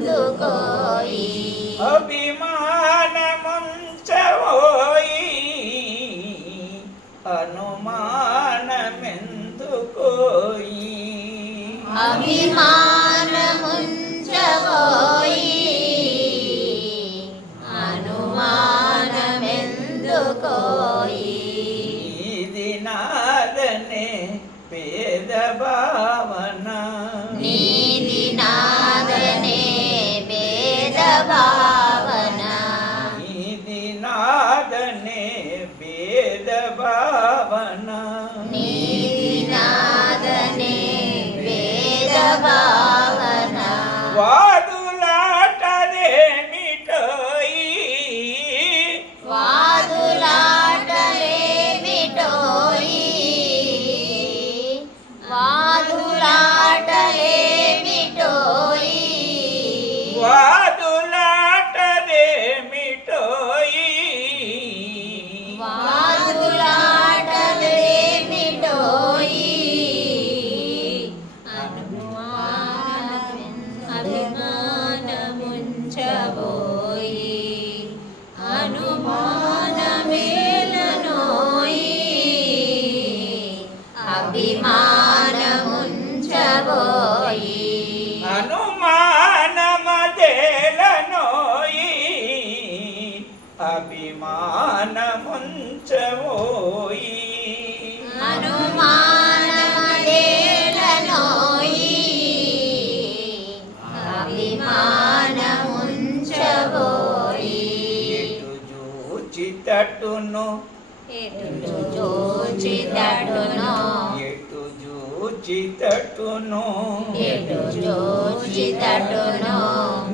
అనుమానమెందుకోయి అభిమానముంచవోయి అనుమానమెందుకోయి అభిమానముంచవోయి అనుమానమెందుకోయి ఇది నాదనే పేద భావన నీది నాదనే భేద భావన ఇది నాదనే భేద భావన నీది నాదనే భేద భావన వాదులాటదేమిటోయి వాదులాటలేమిటోయి వాదులాటలేమిటోయి వాదులాటదేమిటోయి వాదులాటలేమిటోయి అభిమానముంచబోయి అనుమానమేలనోయి అభిమానముంచబోయి అనుమానమదేలనోయి అభిమానముంచవోయి అనుమానమదేలనోయి అభిమానముంచబోయి ఎటు చూచితటును ఎటు చూచితటునో ఎటు చూచితటును ఎటు చూచితటునో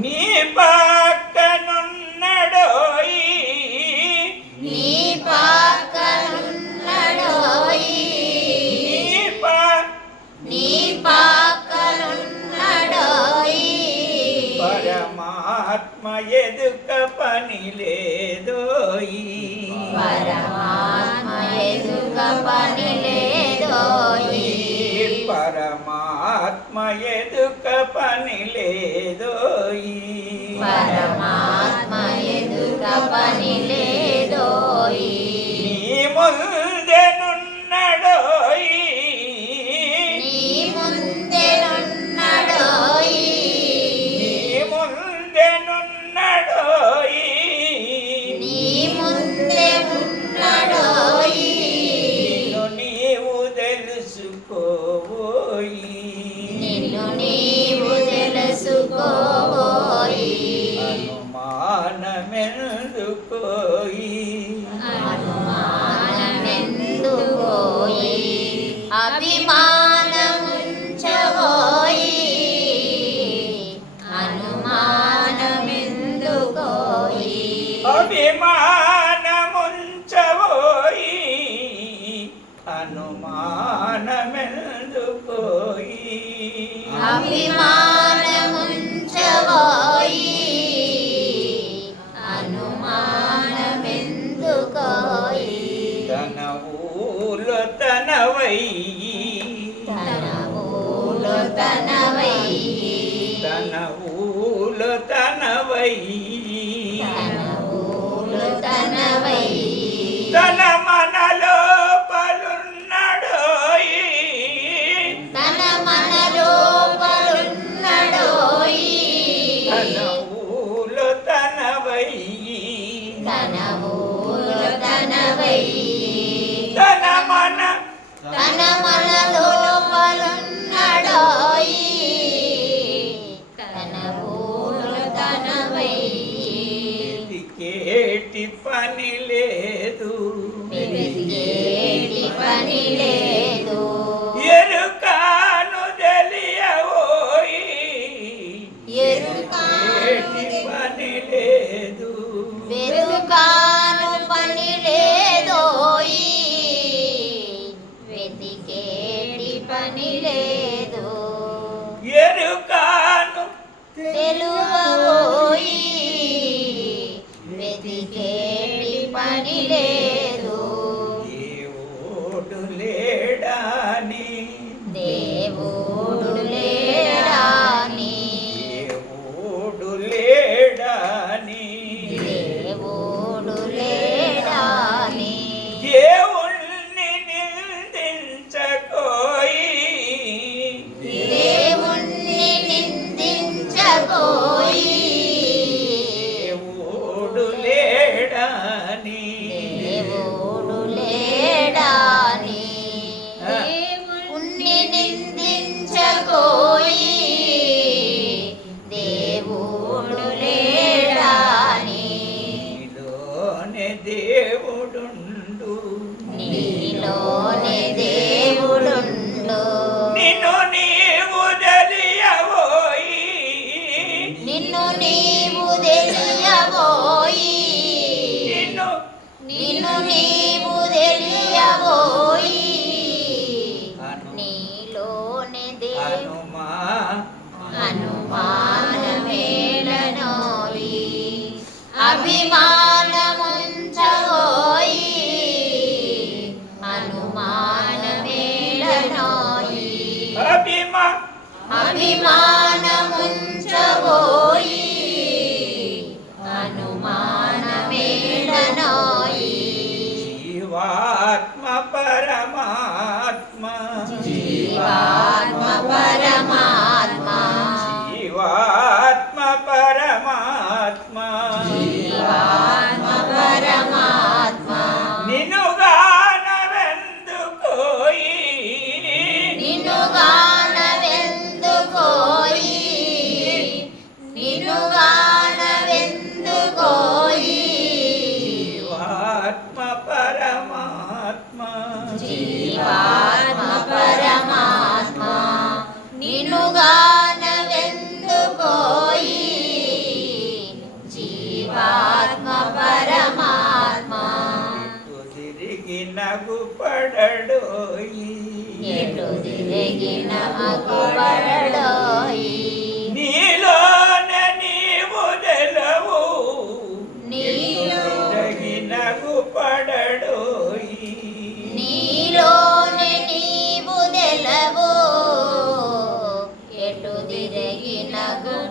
నీ పక్కనున్నడోయి నీ పక్కనున్నడోయి నీ పక్కనున్నడోయి పరమాత్మ ఎదుక పని లేదోయి పరమాత్మ ఎదుక పని లేదోయి పరమాత్మ ఎదుక పని లేదోయి పరమాత్మ ఎదుక పని లేదోయి నీ ముందెనున్నడోయి నీ ముందెనున్నడోయి నీ ముందెనున్నడోయి నీ ముందెనున్నడోయి నిన్ను నీవు తెలుసుకోవోయి నిన్ను నీవు తెలుసుకోబోయి అనుమానమెందుకోయి అనుమానమెందుకోయి అభిమానముంచబోయి అనుమానమెందుకోయి అభిమానముంచవోయి అనుమానమెందుకోయి అభిమానముంచబోయి అనుమానమెందుకోయి తన ఊలో తనవై తన ఊలో తనవై తన ఊలో తనవై తన ఊలో తనవై తన మనలో పలున్నడోయి తన మనలోపలున్నడోయి తన ఊలో తనవై తన ఊలో తనవై తన మనలోపలున్నడోయి తన ఊలో తనవై కేటి పని లేదు వెతికేటి పని లేదు ఎరుకాను తెలియవోయి ఎరుకాను కేటి పని లేదు వెతుకాను పని లేదోయి వెతికే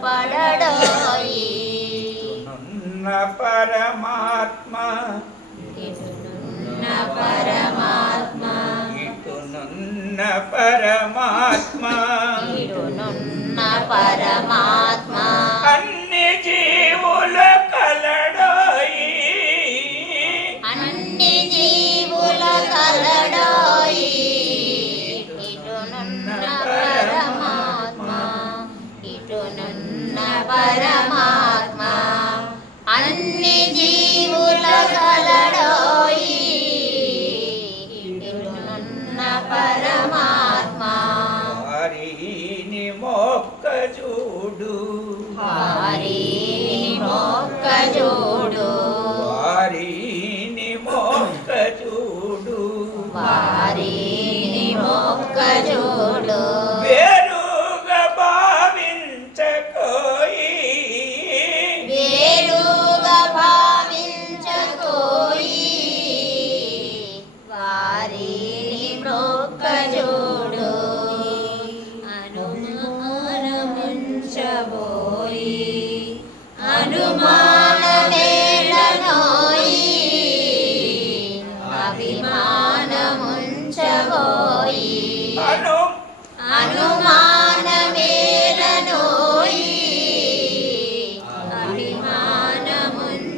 పడడోయి నున్న పరమాత్మ ఇటునున్న పరమాత్మ ఇటునున్న పరమాత్మ ఇటునున్న పరమాత్మ అన్ని జీవుల కలడోయి అన్ని జీవుల కలడోయి ఇటునున్న పరమాత్మ ఇటునున్న పరమాత్మ అన్ని జీవుల కలడోయి ఇటునున్న పరమాత్మ వారిని మొక్క చూడు వారిని మొక్క చూడు వారిని మొక్క చూడు వారిని మొక్క చూడు వేరుగా భావించకోయి వేరుగా భావించకోయి వారిని మొక్క చూడు అనుమానముంచబోయి అనుమానమేలనోయి అభిమానముంచబోయి అను అనుమానమేలనోయి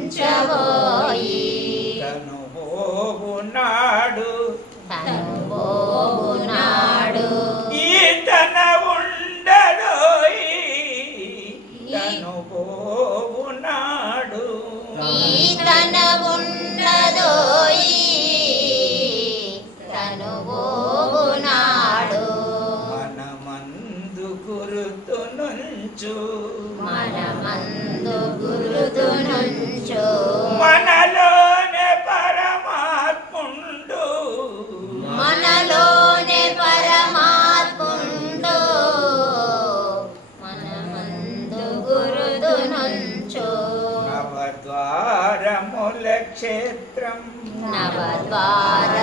అభిమానముంచబోయి కనుబోవు నాడు తనుబోవు నాడు ఈతన ఉండదోయి కనుబోవు నాడు తన ఉండదోయి తనుబోవు నాడు మనమందు గురుతు నుంచు మనమందు గురుతునుంచు మనలోనే పరమాత్ముండు మనలోనే పరమాత్ముండు మనమందు గురుతునుంచు నవద్వారముల క్షేత్రం నవద్వారముల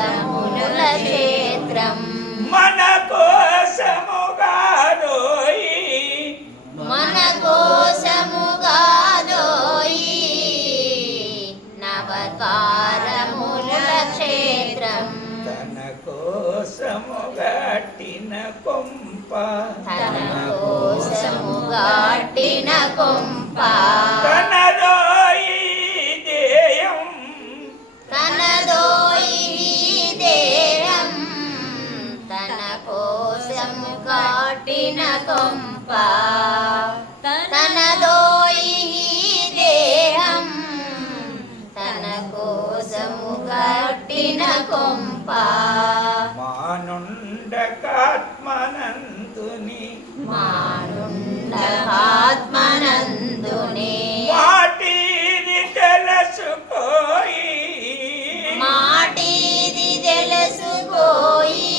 క్షేత్రం మన కోసముగాదోయి మన కోసముగాదోయి నవద్వారముల క్షేత్రం తన కోసము గట్టిన కొంప తన కోసముగాటిన కొంప తనదోయి దేయం తనదోయి దేహం తన కోసము కాటిన కొంప తనదోయి దేహం తన కోసము కాటిన కొంప మానుండకాత్మనందుని మానుండకాత్మనందుని మాటిని తెలుసుకోయి మాటిది తెలుసుకోయి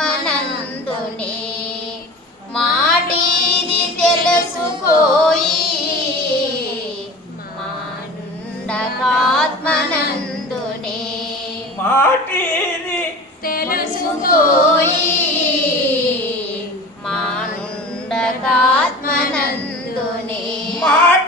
మానుండకాత్మనందుని మాటిది తెలుసుకోయి మానుండకాత్మనందుని మాటిని తెలుసుకోయి మానుండకాత్మనందుని మాట